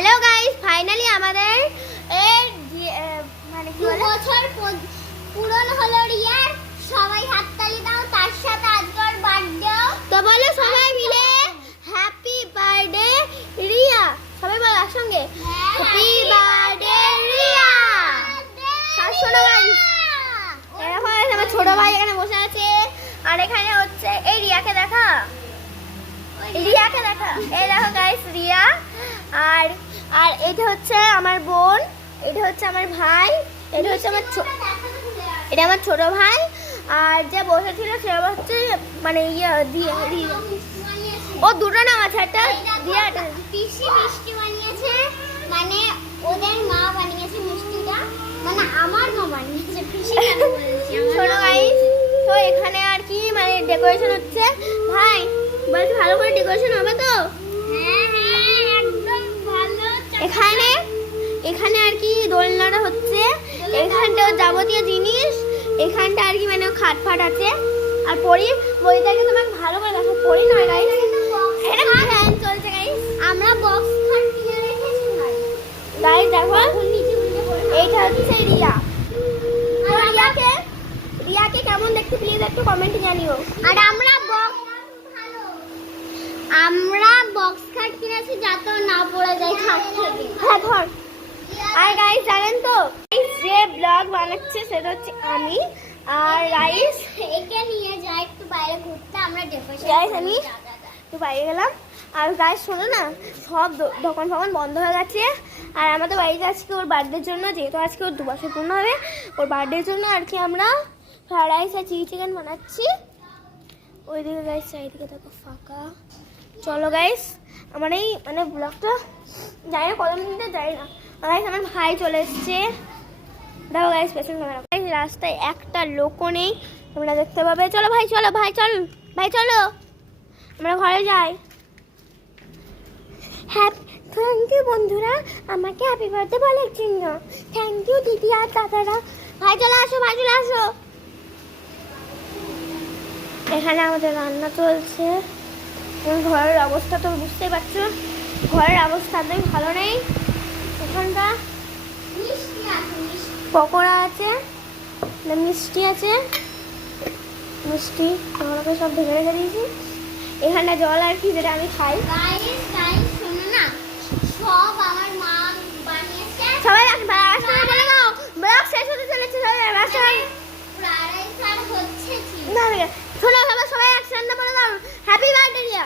Hello guys, finally আমাদের মানে কি বছর পূরণ হলো রিয়ার। সবাই হাততালি দাও, তার সাথে আজকের বার্থডে। তো বলো সবাই মিলে হ্যাপি বার্থডে রিয়া। সবাই বলো একসঙ্গে হ্যাপি বার্থডে রিয়া। শোনো গাইস, এরকম আমার ছোট ভাই এখানে বসে আছে, আর এখানে হচ্ছে এই রিয়াকে দেখা, রিয়াকে দেখা, এই দেখো গাইস রিয়া। আর আর এটা হচ্ছে আমার বোন, এটা হচ্ছে আমার ভাই, এটা হচ্ছে আমার এটা আমার ছোট ভাই। আর যে বসেছিল সে হচ্ছে মানে ও দুটো নাম আছে, একটা দিয়া, পিসি মিষ্টি বানিয়েছে, মানে ওদের মা বানিয়েছে মিষ্টিটা, মানে আমার মা বানিয়েছে পিসি। ছোট গাইস, তো এখানে আর কি মানে ডেকোরেশন হচ্ছে। ভাই বলছি ভালো করে ডেকোরেশন হবে তো? হ্যাঁ হ্যাঁ একদম ভালো। এখানে এখানে আর কি দোলনাটা হচ্ছে, এখানটাও যাবতীয় জিনিস, এখানটা আর কি মানে খাট ফাট আছে। আর পরি বইটাকে তোমাকে ভালো করে দেখো, পরি নয় গাইস, এটা ফ্যান চলছে গাইস, আমরা বক্স খাট কিনে রেখেছি গাইস। দেখো এইটা হচ্ছে রিয়া। রিয়াকে কেমন দেখতে প্লিজ একটু কমেন্টে জানিও। আর আমরা বক্স খাট কিনেছি যাতে না পড়ে যায় খাট থেকে। হ্যাঁ ধর। আর গাইস জানেন তো যে ব্লগ বানাচ্ছে সেটা হচ্ছে আমি। আর গাইস একে নিয়ে যাই একটু বাইরে ঘুরতে, আমরা ডেকোরেশন গাইস আমি একটু বাইরে গেলাম। আর গাইস শোনো না, সব দোকান ফোকান বন্ধ হয়ে গেছে। আর আমাদের বাড়িতে আজকে ওর বার্থডের জন্য, যেহেতু আজকে ওর 2 বছর পূর্ণ হবে, ওর বার্থডের জন্য আর কি আমরা ফ্রাইড রাইস আর চিলি চিকেন বানাচ্ছি। ওইদিকে গাইস চারিদিকে দেখো ফাঁকা। চলো গাইস, আমার এই মানে ব্লগটা যাই না কত মিনিটে যাই না। গাইস আমার ভাই চলে এসছে, দেখো গাইস পেছন ক্যামেরা। গাইস রাস্তায় একটা লোকও নেই, তোমরা দেখতে পাবে। চলো ভাই, চলো ভাই, চল ভাই, চলো আমরা ঘরে যাই। থ্যাংক ইউ বন্ধুরা আমাকে হ্যাপি বার্থডে বলার জন্য। থ্যাংক ইউ দিদি আর দাদারা। ভাই চলে আসো, ভাই চলে আসো। এখানে আমাদের রান্না চলছে। ঘরের অবস্থা তো বুঝতেই পারছো, ঘরের অবস্থা একদম ভালো নেই। এখানটা পকোড়া আছে, মিষ্টি আছে, মিষ্টি আমাকে সব ঢেকে রেখে দিয়েছি। এখানটা জল আর কি, যেটা আমি খাই। সব আমার মা বানিয়েছে। সবাই রাস্তায় বলে দাও, ব্লগ শেষ হতে চলেছে। সবাই রাস্তায় হচ্ছে কি না, শোনো সবাই একসাথে বলে দাও হ্যাপি বার্থডে রিয়া।